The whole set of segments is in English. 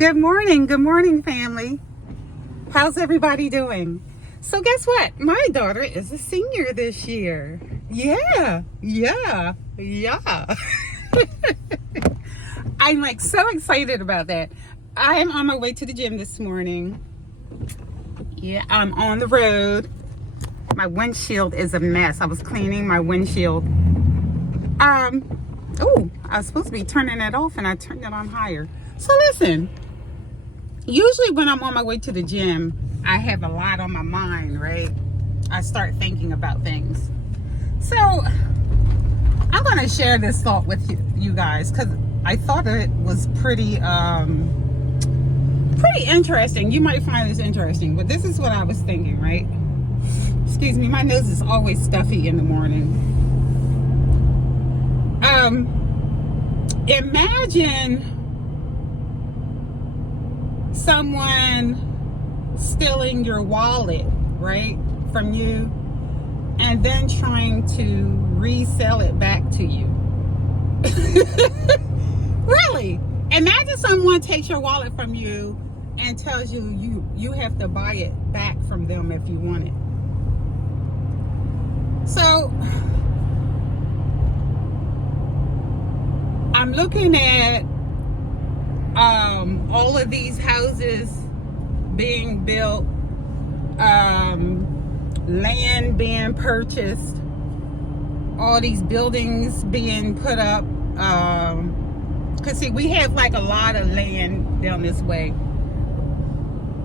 Good morning, family. How's everybody doing? So guess what? My daughter is a senior this year. Yeah. I'm like so excited about that. I'm on my way to the gym this morning. Yeah, I'm on the road. My windshield is a mess. I was cleaning my windshield. Oh, I was supposed to be turning it off and I turned it on higher. So listen, usually when I'm on my way to the gym, I have a lot on my mind, right? I start thinking about things. So I'm going to share this thought with you guys because I thought it was pretty interesting. You might find this interesting, but this is what I was thinking, right? Excuse me, my nose is always stuffy in the morning. Imagine someone stealing your wallet, right, from you, and then trying to resell it back to you. Really? Imagine someone takes your wallet from you and tells you have to buy it back from them if you want it. So I'm looking at all of these houses being built, land being purchased, all these buildings being put up. Cause see, we have like a lot of land down this way,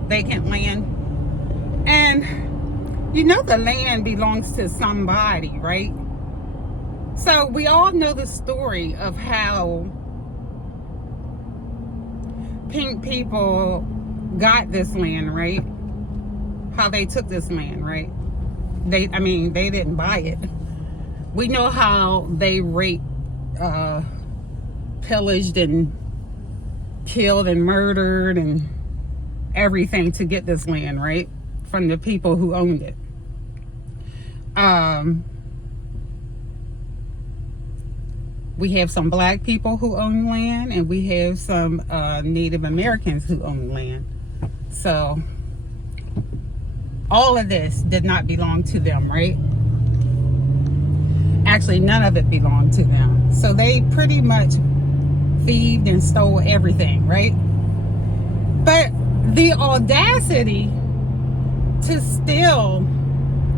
vacant land, and you know the land belongs to somebody, right? So we all know the story of how pink people got this land, right? How they took this land, right? They didn't buy it. We know how they raped, pillaged and killed and murdered and everything to get this land, right? From the people who owned it. We have some black people who own land, and we have some Native Americans who own land. So all of this did not belong to them, right? Actually, none of it belonged to them. So they pretty much thieved and stole everything, right? But the audacity to steal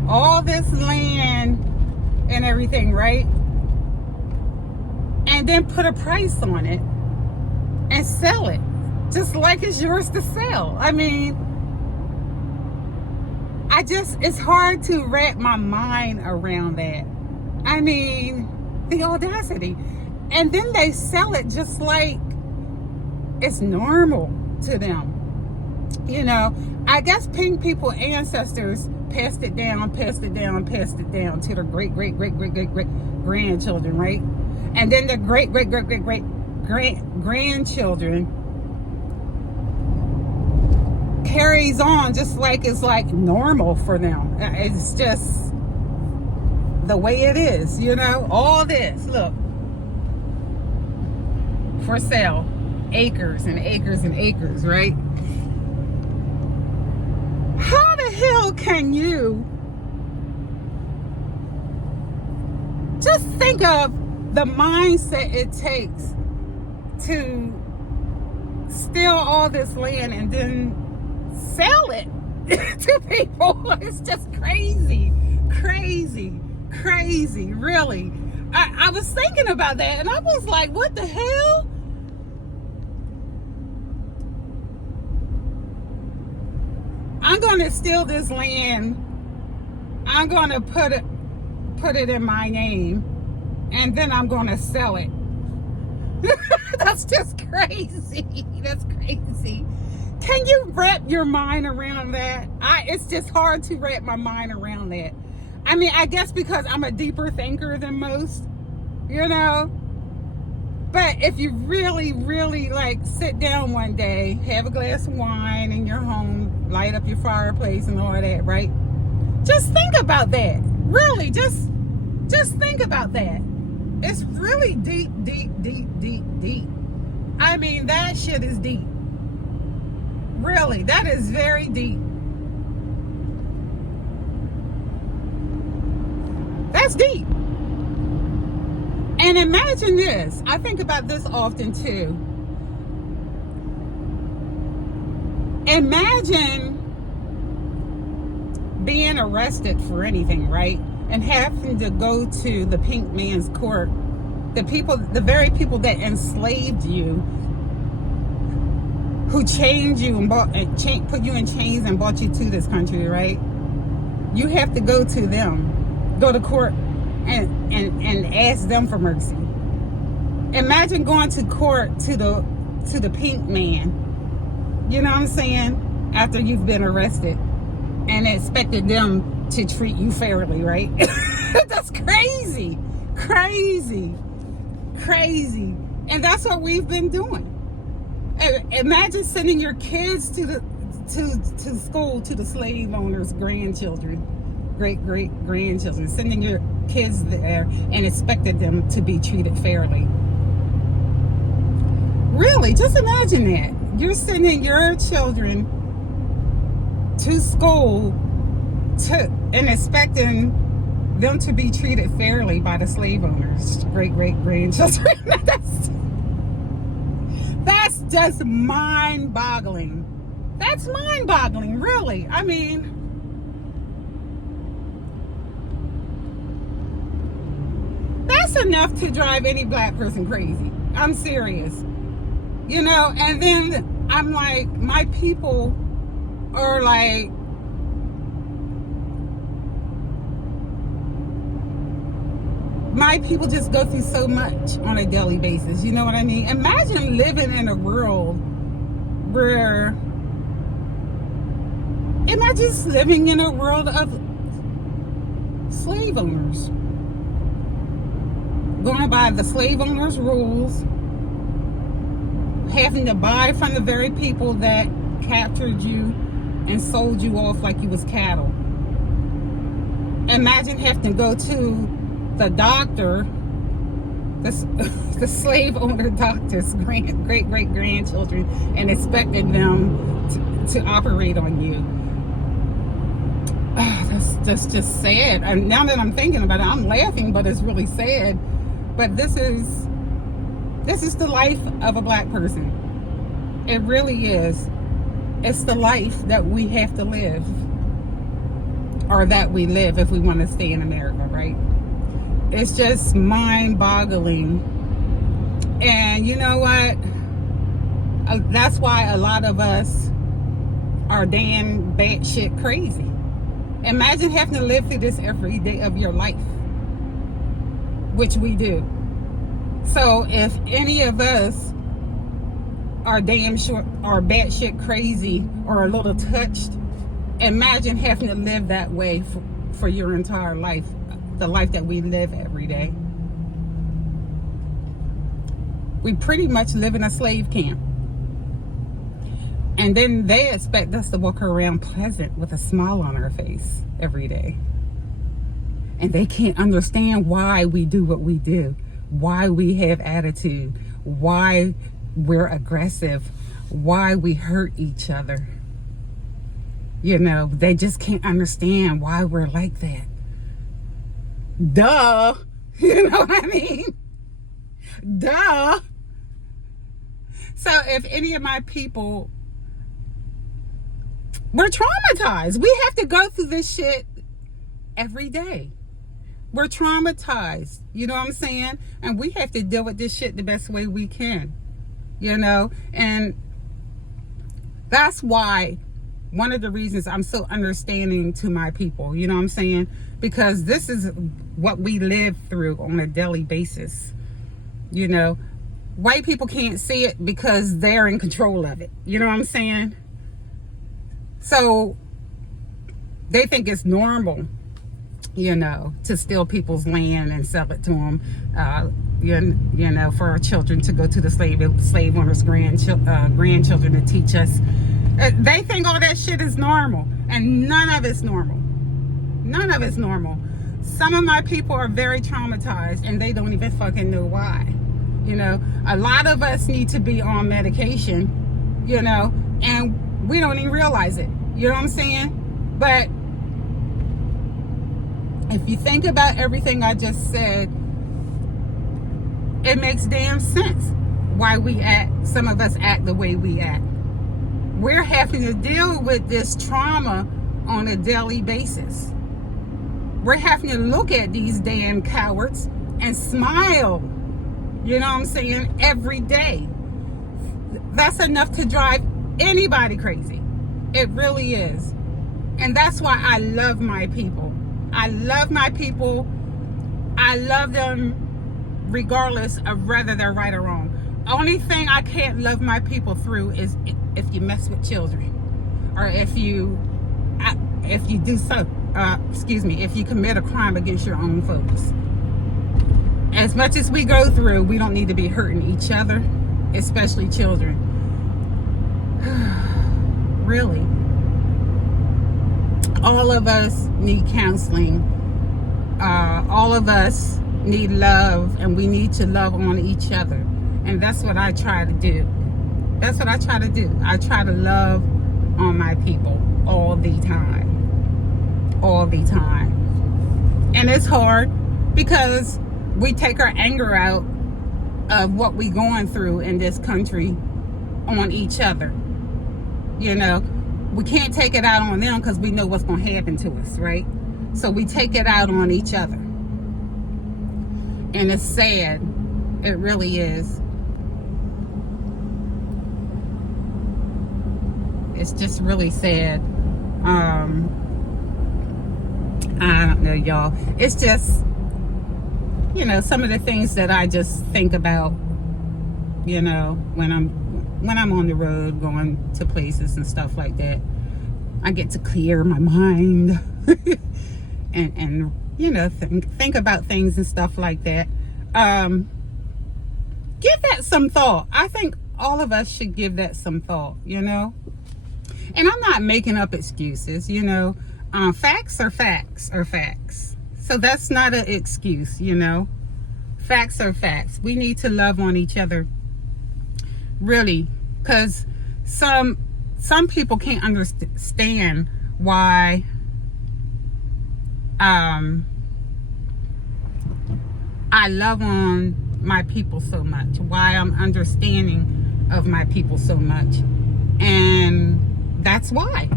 all this land and everything, right? And then put a price on it and sell it just like it's yours to sell. I mean, it's hard to wrap my mind around that. I mean, the audacity. And then they sell it just like it's normal to them. You know, I guess pink people ancestors passed it down to their great grandchildren, right? And then the great grandchildren carries on just like it's like normal for them. It's just the way it is, you know. All this, look, for sale, acres and acres and acres, right? How the hell can you just think of the mindset it takes to steal all this land and then sell it to people? It's just crazy, really. I was thinking about that and I was like, what the hell? I'm gonna steal this land. I'm gonna put it in my name, and then I'm gonna sell it. That's just crazy. That's crazy. Can you wrap your mind around that? It's just hard to wrap my mind around that. I mean, I guess because I'm a deeper thinker than most, you know. But if you really, like sit down one day, have a glass of wine in your home, light up your fireplace and all that, right? Just think about that. Really, just think about that. It's really deep. I mean, that shit is deep. Really, that is very deep. That's deep. And imagine this. I think about this often too. Imagine being arrested for anything, right? And having to go to the pink man's court. The very people that enslaved you, who chained you and put you in chains and brought you to this country, right? You have to go to them, go to court and ask them for mercy. Imagine going to court to the pink man, you know what I'm saying, after you've been arrested and expected them to treat you fairly, right? That's crazy. And that's what we've been doing. Imagine sending your kids to school, to the slave owners' grandchildren, great grandchildren, sending your kids there and expected them to be treated fairly. Really, just imagine that. You're sending your children to school and expecting them to be treated fairly by the slave owners, great grandchildren. That's just mind-boggling. That's mind-boggling, really. I mean, that's enough to drive any black person crazy. I'm serious. You know, and then I'm like, my people are like, my people just go through so much on a daily basis. You know what I mean? Imagine living in a world where, imagine living in a world of slave owners. Going by the slave owners' rules, having to buy from the very people that captured you and sold you off like you was cattle. Imagine having to go to the doctor, the slave owner doctor's great grandchildren, and expected them to operate on you. That's just sad. And now that I'm thinking about it, I'm laughing, but it's really sad. But this is the life of a black person. It really is. It's the life that we have to live, or that we live if we want to stay in America, right? It's just mind-boggling. And you know what? That's why a lot of us are damn batshit crazy. Imagine having to live through this every day of your life, which we do. So if any of us are damn short or batshit crazy or a little touched, imagine having to live that way for your entire life. The life that we live every day. We pretty much live in a slave camp. And then they expect us to walk around pleasant with a smile on our face every day. And they can't understand why we do what we do, why we have attitude, why we're aggressive, why we hurt each other. You know, they just can't understand why we're like that. Duh. You know what I mean? Duh. So if any of my people, we're traumatized. We have to go through this shit every day. We're traumatized. You know what I'm saying? And we have to deal with this shit the best way we can. You know? And that's why one of the reasons I'm so understanding to my people, you know what I'm saying? Because this is what we live through on a daily basis. You know, white people can't see it because they're in control of it. You know what I'm saying? So they think it's normal, you know, to steal people's land and sell it to them. You know, for our children to go to the slave owners' grandchildren to teach us. They think all that shit is normal, and none of it's normal. None of it's normal. Some of my people are very traumatized, and they don't even fucking know why. You know, a lot of us need to be on medication, you know, and We don't even realize it. You know what I'm saying? But if you think about everything I just said, it makes damn sense why some of us act the way we act. We're having to deal with this trauma on a daily basis. We're having to look at these damn cowards and smile, you know what I'm saying, every day. That's enough to drive anybody crazy. It really is. And that's why I love my people. I love my people. I love them regardless of whether they're right or wrong. Only thing I can't love my people through is if you mess with children, or if you do so, if you commit a crime against your own folks. As much as we go through, we don't need to be hurting each other, especially children. Really. All of us need counseling. All of us need love, and we need to love on each other. And that's what I try to do. That's what I try to do. I try to love on my people all the time. All the time. And it's hard because we take our anger out of what we're going through in this country on each other. You know, we can't take it out on them because we know what's going to happen to us, right? So we take it out on each other. And it's sad. It really is. It's just really sad. I don't know, y'all. It's just, you know, some of the things that I just think about, you know, when I'm on the road going to places and stuff like that. I get to clear my mind and you know, think about things and stuff like that. Give that some thought. I think all of us should give that some thought, you know. And I'm not making up excuses, you know. Facts are facts are facts. So that's not an excuse, you know. Facts are facts. We need to love on each other, really, because some people can't understand why I love on my people so much, why I'm understanding of my people so much. And that's why.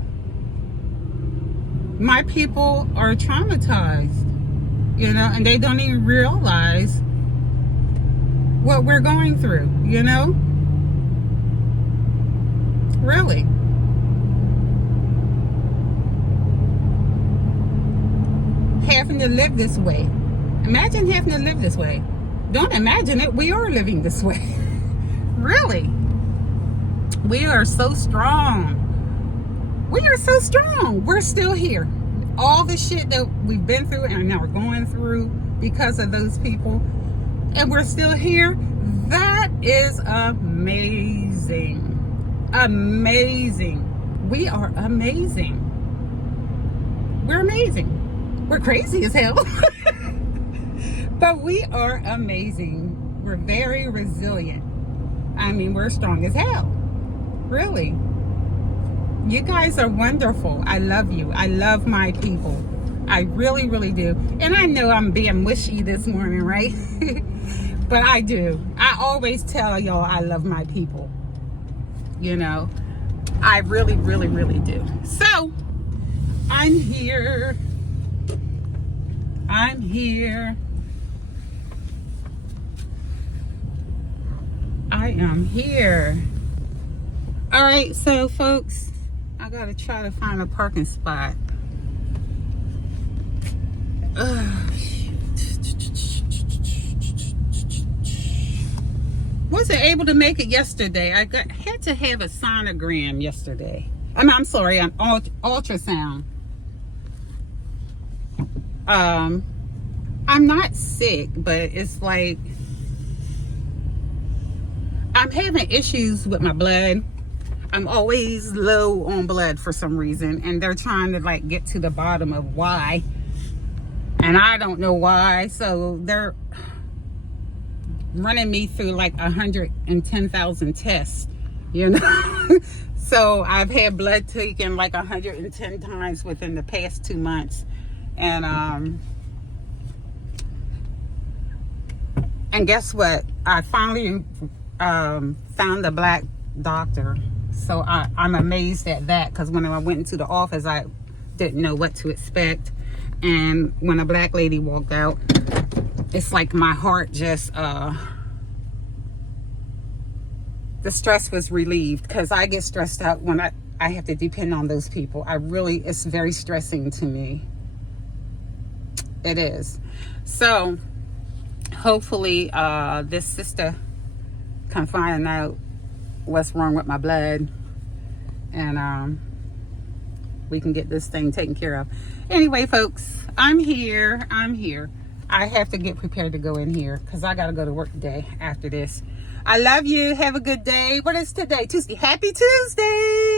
My people are traumatized, you know, and they don't even realize what we're going through, you know? Really. Having to live this way. Imagine having to live this way. Don't imagine it. We are living this way. Really. We are so strong. We are so strong. We're still here. All the shit that we've been through and now we're going through because of those people, and we're still here. That is amazing. Amazing. We are amazing. We're amazing. We're crazy as hell. But we are amazing. We're very resilient. I mean, we're strong as hell. Really. You guys are wonderful. I love you. I love my people. I really, really do. And I know I'm being mushy this morning, right? But I do. I always tell y'all I love my people. You know, I really, really, really do. So, I'm here. I'm here. I am here. All right, so folks, I gotta try to find a parking spot. Wasn't able to make it yesterday. Had to have a sonogram yesterday. I'm sorry, an ultrasound. I'm not sick, but it's like I'm having issues with my blood. I'm always low on blood for some reason, and they're trying to like get to the bottom of why, and I don't know why. So they're running me through like 110,000 tests, you know. So I've had blood taken like 110 times within the past 2 months. And guess what? I finally found a black doctor. So I'm amazed at that, because when I went into the office, I didn't know what to expect. And when a black lady walked out, it's like my heart just, the stress was relieved, because I get stressed out when I have to depend on those people. It's very stressing to me. It is. So hopefully this sister can find out what's wrong with my blood, and we can get this thing taken care of. Anyway, folks, I'm here. I have to get prepared to go in here because I got to go to work today after this. I love you. Have a good day. What is today? Tuesday. Happy Tuesday.